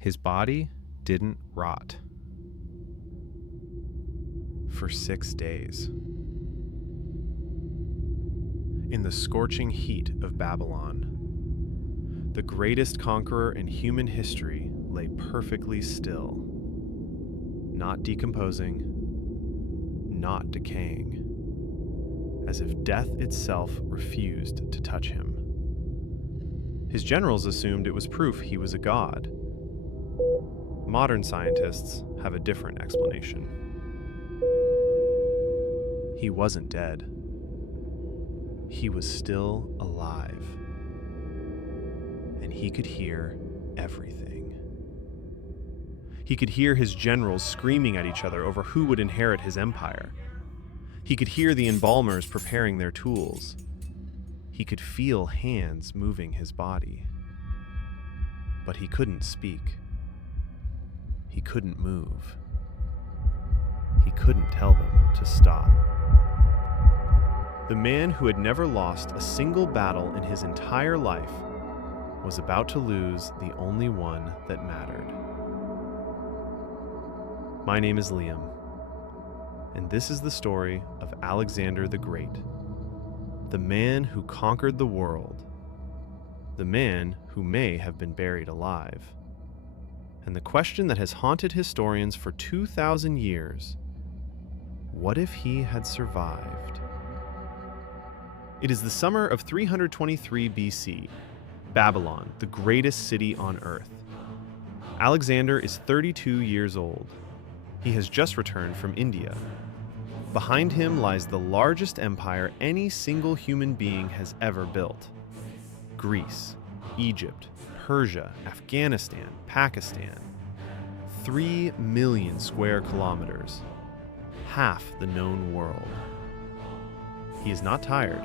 His body didn't rot for 6 days. In the scorching heat of Babylon, the greatest conqueror in human history lay perfectly still, not decomposing, not decaying, as if death itself refused to touch him. His generals assumed it was proof he was a god. Modern scientists have a different explanation. He wasn't dead. He was still alive. And he could hear everything. He could hear his generals screaming at each other over who would inherit his empire. He could hear the embalmers preparing their tools. He could feel hands moving his body. But he couldn't speak. He couldn't move. He couldn't tell them to stop. The man who had never lost a single battle in his entire life was about to lose the only one that mattered. My name is Liam, and this is the story of Alexander the Great, the man who conquered the world, the man who may have been buried alive, and the question that has haunted historians for 2,000 years: what if he had survived? It is the summer of 323 BC, Babylon, the greatest city on earth. Alexander is 32 years old. He has just returned from India. Behind him lies the largest empire any single human being has ever built. Greece, Egypt, Persia, Afghanistan, Pakistan. 3 million square kilometers, half the known world. He is not tired.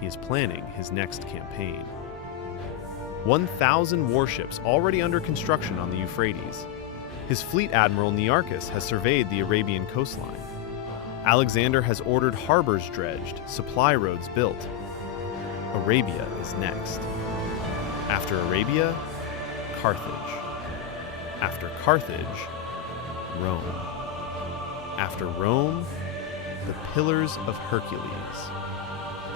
He is planning his next campaign. 1,000 warships already under construction on the Euphrates. His fleet admiral Nearchus has surveyed the Arabian coastline. Alexander has ordered harbors dredged, supply roads built. Arabia is next. After Arabia, Carthage. After Carthage, Rome. After Rome, the Pillars of Hercules,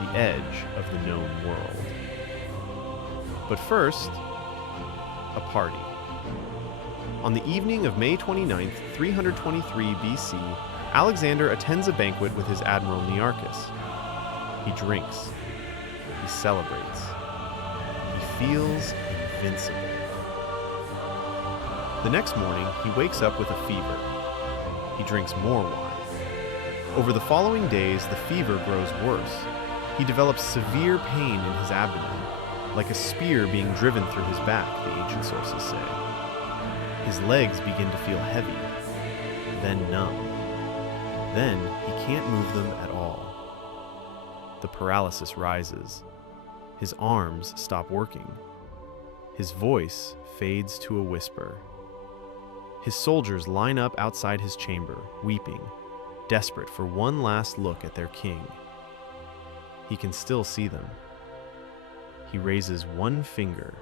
the edge of the known world. But first, a party. On the evening of May 29th, 323 BC, Alexander attends a banquet with his admiral Nearchus. He drinks. He celebrates. He feels invincible. The next morning, he wakes up with a fever. He drinks more wine. Over the following days, the fever grows worse. He develops severe pain in his abdomen, like a spear being driven through his back, the ancient sources say. His legs begin to feel heavy, then numb. Then he can't move them at all. The paralysis rises. His arms stop working. His voice fades to a whisper. His soldiers line up outside his chamber, weeping, desperate for one last look at their king. He can still see them. He raises one finger,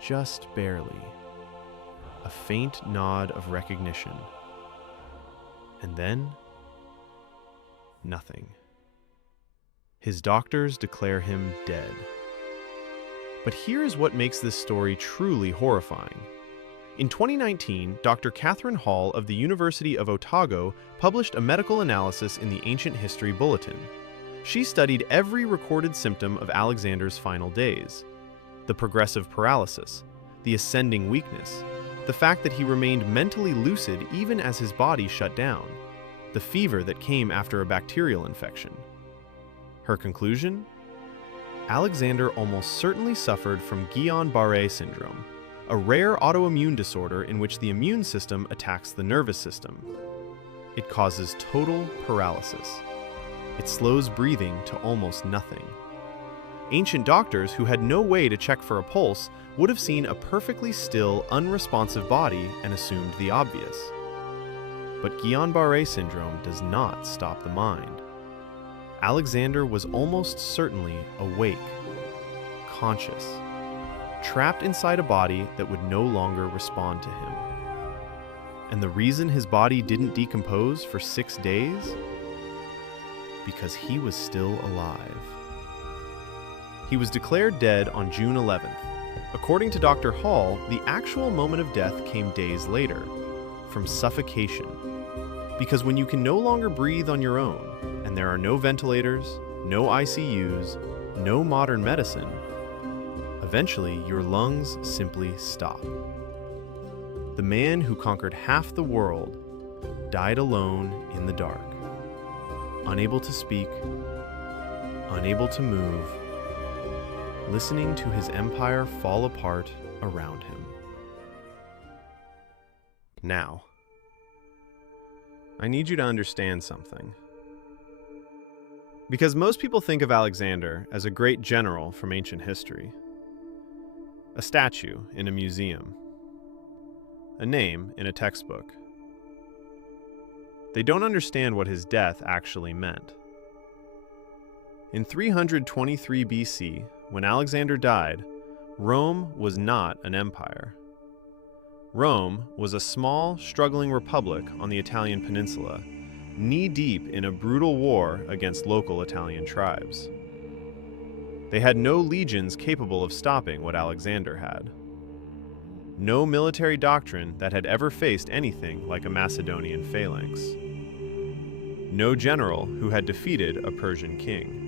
just barely, a faint nod of recognition. And then, nothing. His doctors declare him dead. But here is what makes this story truly horrifying. In 2019, Dr. Catherine Hall of the University of Otago published a medical analysis in the Ancient History Bulletin. She studied every recorded symptom of Alexander's final days: the progressive paralysis, the ascending weakness, the fact that he remained mentally lucid even as his body shut down, the fever that came after a bacterial infection. Her conclusion? Alexander almost certainly suffered from Guillain-Barré syndrome, a rare autoimmune disorder in which the immune system attacks the nervous system. It causes total paralysis. It slows breathing to almost nothing. Ancient doctors who had no way to check for a pulse would have seen a perfectly still, unresponsive body and assumed the obvious. But Guillain-Barré syndrome does not stop the mind. Alexander was almost certainly awake, conscious, trapped inside a body that would no longer respond to him. And the reason his body didn't decompose for 6 days? Because he was still alive. He was declared dead on June 11th. According to Dr. Hall, the actual moment of death came days later, from suffocation. Because when you can no longer breathe on your own, and there are no ventilators, no ICUs, no modern medicine, eventually your lungs simply stop. The man who conquered half the world died alone in the dark, unable to speak, unable to move, listening to his empire fall apart around him. Now, I need you to understand something. Because most people think of Alexander as a great general from ancient history, a statue in a museum, a name in a textbook. They don't understand what his death actually meant. In 323 BC, when Alexander died, Rome was not an empire. Rome was a small, struggling republic on the Italian peninsula, knee-deep in a brutal war against local Italian tribes. They had no legions capable of stopping what Alexander had. No military doctrine that had ever faced anything like a Macedonian phalanx. No general who had defeated a Persian king.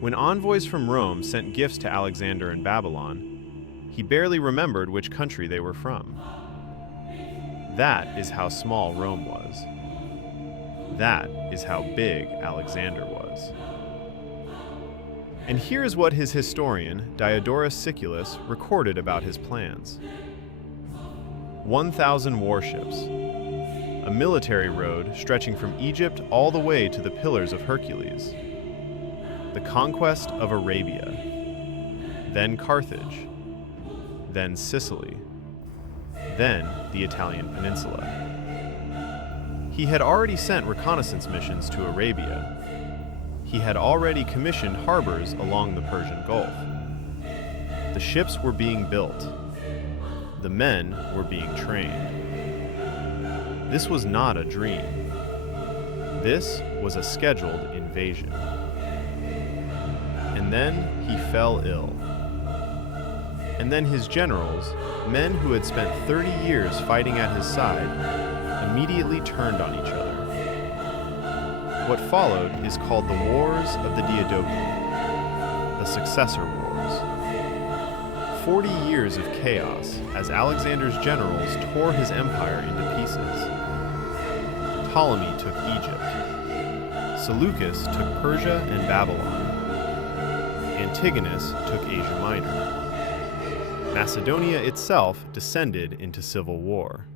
When envoys from Rome sent gifts to Alexander in Babylon, he barely remembered which country they were from. That is how small Rome was. That is how big Alexander was. And here is what his historian, Diodorus Siculus, recorded about his plans. 1,000 warships, a military road stretching from Egypt all the way to the Pillars of Hercules, the conquest of Arabia, then Carthage, then Sicily, then the Italian peninsula. He had already sent reconnaissance missions to Arabia. He had already commissioned harbors along the Persian Gulf. The ships were being built. The men were being trained. This was not a dream. This was a scheduled invasion. And then he fell ill. And then his generals, men who had spent 30 years fighting at his side, immediately turned on each other. What followed is called the Wars of the Diadochi, the Successor Wars. 40 years of chaos as Alexander's generals tore his empire into pieces. Ptolemy took Egypt. Seleucus took Persia and Babylon. Antigonus took Asia Minor. Macedonia itself descended into civil war.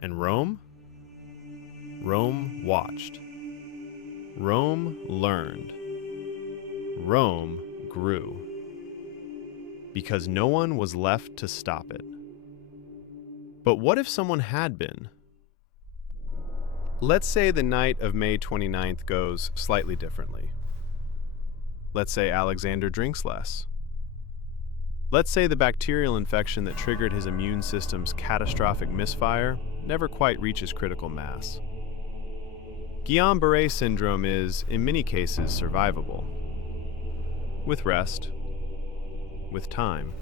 And Rome? Rome watched. Rome learned. Rome grew. Because no one was left to stop it. But what if someone had been? Let's say the night of May 29th goes slightly differently. Let's say Alexander drinks less. Let's say the bacterial infection that triggered his immune system's catastrophic misfire never quite reaches critical mass. Guillain-Barré syndrome is, in many cases, survivable. With rest, with time,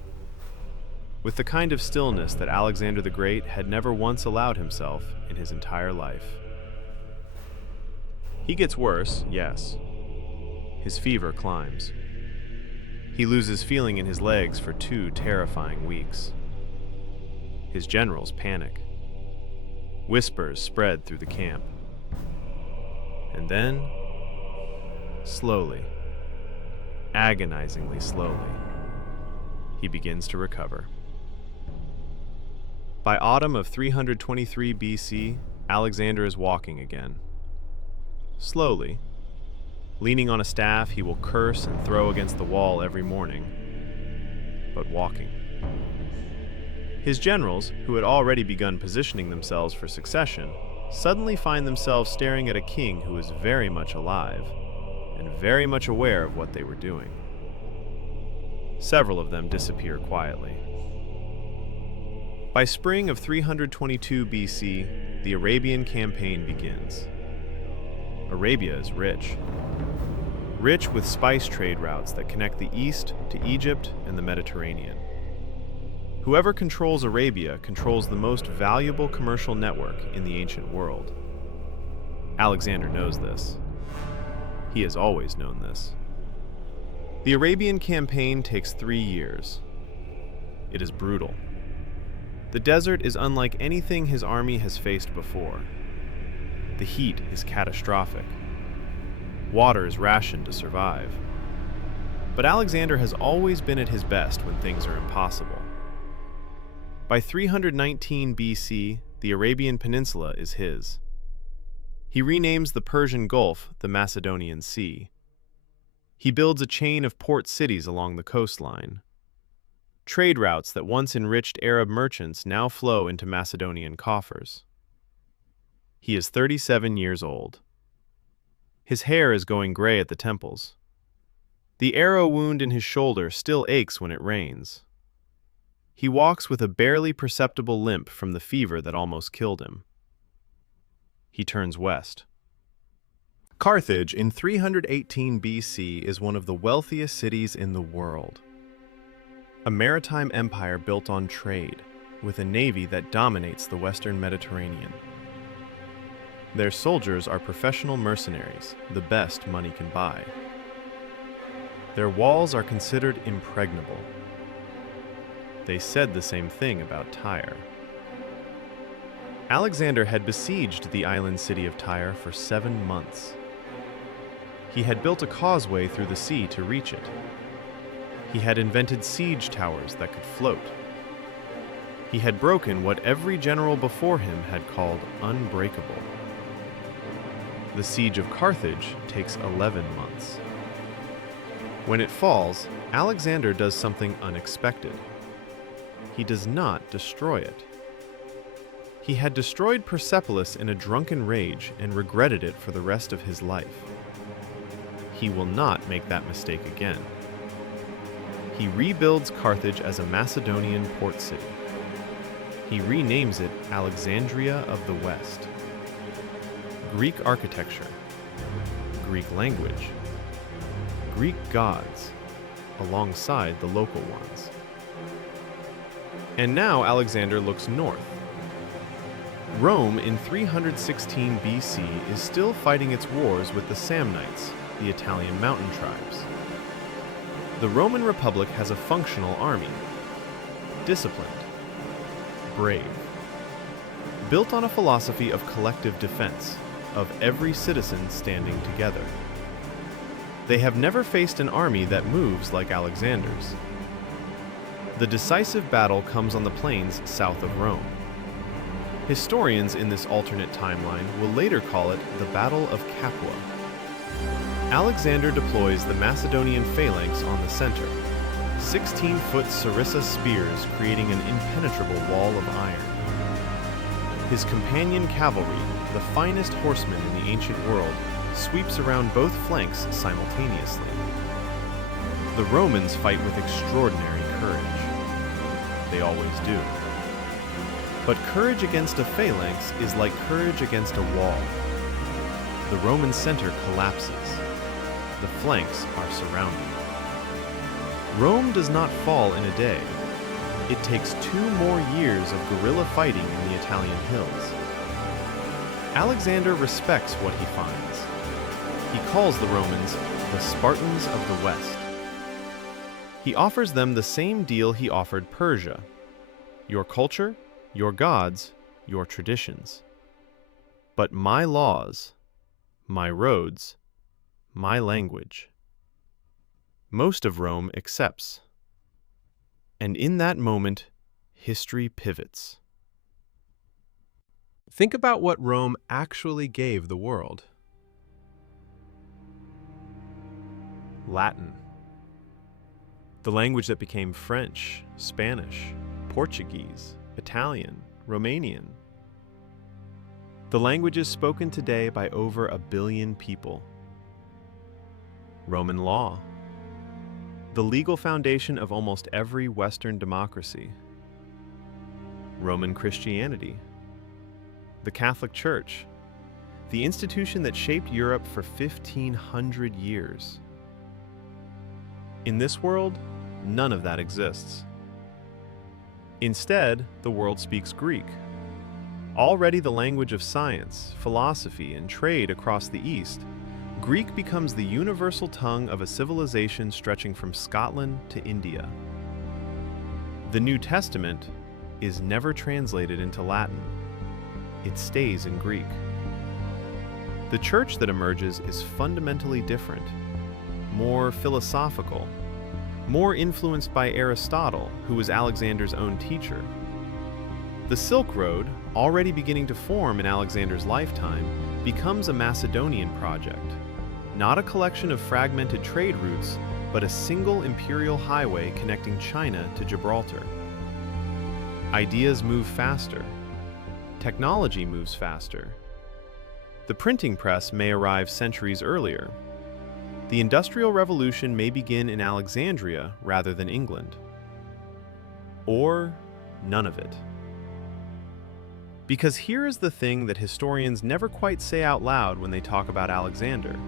with the kind of stillness that Alexander the Great had never once allowed himself in his entire life. He gets worse, yes. His fever climbs. He loses feeling in his legs for 2 terrifying weeks. His generals panic. Whispers spread through the camp. And then, slowly, agonizingly slowly, he begins to recover. By autumn of 323 BC, Alexander is walking again. Slowly. Leaning on a staff, he will curse and throw against the wall every morning, but walking. His generals, who had already begun positioning themselves for succession, suddenly find themselves staring at a king who is very much alive and very much aware of what they were doing. Several of them disappear quietly. By spring of 322 BC, the Arabian campaign begins. Arabia is rich. Rich with spice trade routes that connect the East to Egypt and the Mediterranean. Whoever controls Arabia controls the most valuable commercial network in the ancient world. Alexander knows this. He has always known this. The Arabian campaign takes 3 years. It is brutal. The desert is unlike anything his army has faced before. The heat is catastrophic. Water is rationed to survive. But Alexander has always been at his best when things are impossible. By 319 BC, the Arabian Peninsula is his. He renames the Persian Gulf the Macedonian Sea. He builds a chain of port cities along the coastline. Trade routes that once enriched Arab merchants now flow into Macedonian coffers. He is 37 years old. His hair is going gray at the temples. The arrow wound in his shoulder still aches when it rains. He walks with a barely perceptible limp from the fever that almost killed him. He turns west. Carthage in 318 BC is one of the wealthiest cities in the world. A maritime empire built on trade, with a navy that dominates the Western Mediterranean. Their soldiers are professional mercenaries, the best money can buy. Their walls are considered impregnable. They said the same thing about Tyre. Alexander had besieged the island city of Tyre for 7 months. He had built a causeway through the sea to reach it. He had invented siege towers that could float. He had broken what every general before him had called unbreakable. The siege of Carthage takes 11 months. When it falls, Alexander does something unexpected. He does not destroy it. He had destroyed Persepolis in a drunken rage and regretted it for the rest of his life. He will not make that mistake again. He rebuilds Carthage as a Macedonian port city. He renames it Alexandria of the West. Greek architecture, Greek language, Greek gods, alongside the local ones. And now Alexander looks north. Rome in 316 BC is still fighting its wars with the Samnites, the Italian mountain tribes. The Roman Republic has a functional army, disciplined, brave, built on a philosophy of collective defense, of every citizen standing together. They have never faced an army that moves like Alexander's. The decisive battle comes on the plains south of Rome. Historians in this alternate timeline will later call it the Battle of Capua. Alexander deploys the Macedonian phalanx on the center, 16-foot sarissa spears creating an impenetrable wall of iron. His companion cavalry, the finest horsemen in the ancient world, sweeps around both flanks simultaneously. The Romans fight with extraordinary courage. They always do. But courage against a phalanx is like courage against a wall. The Roman center collapses. The flanks are surrounded. Rome does not fall in a day. It takes 2 more years of guerrilla fighting in the Italian hills. Alexander respects what he finds. He calls the Romans the Spartans of the West. He offers them the same deal he offered Persia: your culture, your gods, your traditions. But my laws, my roads, my language. Most of Rome accepts. And in that moment, history pivots. Think about what Rome actually gave the world. Latin. The language that became French, Spanish, Portuguese, Italian, Romanian. The languages spoken today by over 1 billion people. Roman law. the legal foundation of almost every Western democracy. Roman Christianity, the Catholic Church, the institution that shaped Europe for 1,500 years. In this world, none of that exists. Instead, the world speaks Greek, already the language of science, philosophy, and trade across the East. Greek becomes the universal tongue of a civilization stretching from Scotland to India. The New Testament is never translated into Latin. It stays in Greek. The church that emerges is fundamentally different, more philosophical, more influenced by Aristotle, who was Alexander's own teacher. The Silk Road, already beginning to form in Alexander's lifetime, becomes a Macedonian project, not a collection of fragmented trade routes, but a single imperial highway connecting China to Gibraltar. Ideas move faster. Technology moves faster. The printing press may arrive centuries earlier. The Industrial Revolution may begin in Alexandria rather than England. Or none of it. Because here is the thing that historians never quite say out loud when they talk about Alexander.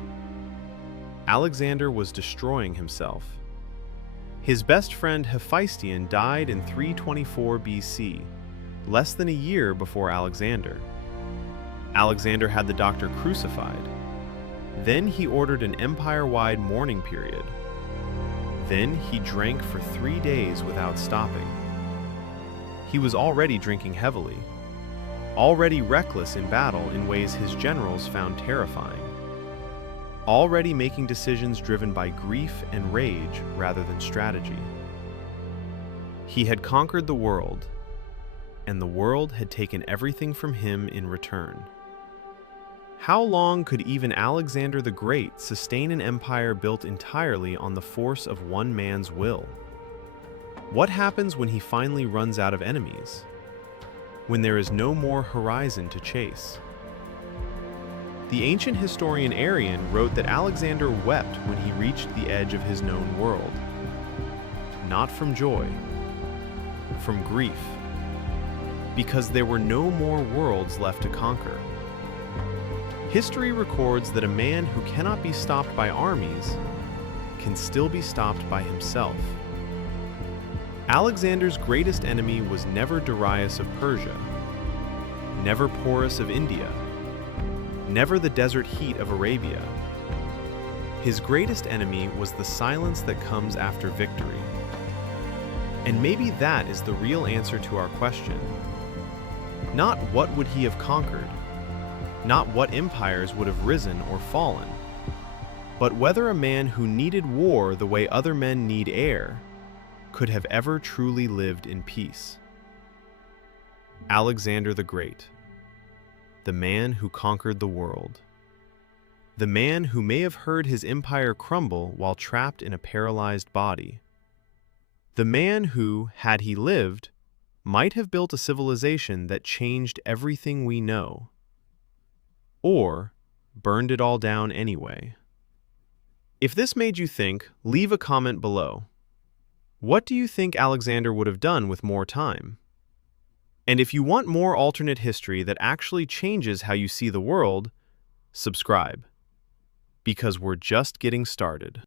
Alexander was destroying himself. His best friend Hephaestion died in 324 BC, less than a year before Alexander. Alexander had the doctor crucified. Then he ordered an empire-wide mourning period. Then he drank for 3 days without stopping. He was already drinking heavily, already reckless in battle in ways his generals found terrifying, already making decisions driven by grief and rage rather than strategy. He had conquered the world, and the world had taken everything from him in return. How long could even Alexander the Great sustain an empire built entirely on the force of one man's will? What happens when he finally runs out of enemies? When there is no more horizon to chase? The ancient historian Arrian wrote that Alexander wept when he reached the edge of his known world. Not from joy, from grief, because there were no more worlds left to conquer. History records that a man who cannot be stopped by armies can still be stopped by himself. Alexander's greatest enemy was never Darius of Persia, never Porus of India, never the desert heat of Arabia. His greatest enemy was the silence that comes after victory. And maybe that is the real answer to our question. Not what would he have conquered, not what empires would have risen or fallen, but whether a man who needed war the way other men need air could have ever truly lived in peace. Alexander the Great, the man who conquered the world, the man who may have heard his empire crumble while trapped in a paralyzed body, the man who, had he lived, might have built a civilization that changed everything we know, or burned it all down anyway. If this made you think, leave a comment below. What do you think Alexander would have done with more time? And if you want more alternate history that actually changes how you see the world, subscribe, because we're just getting started.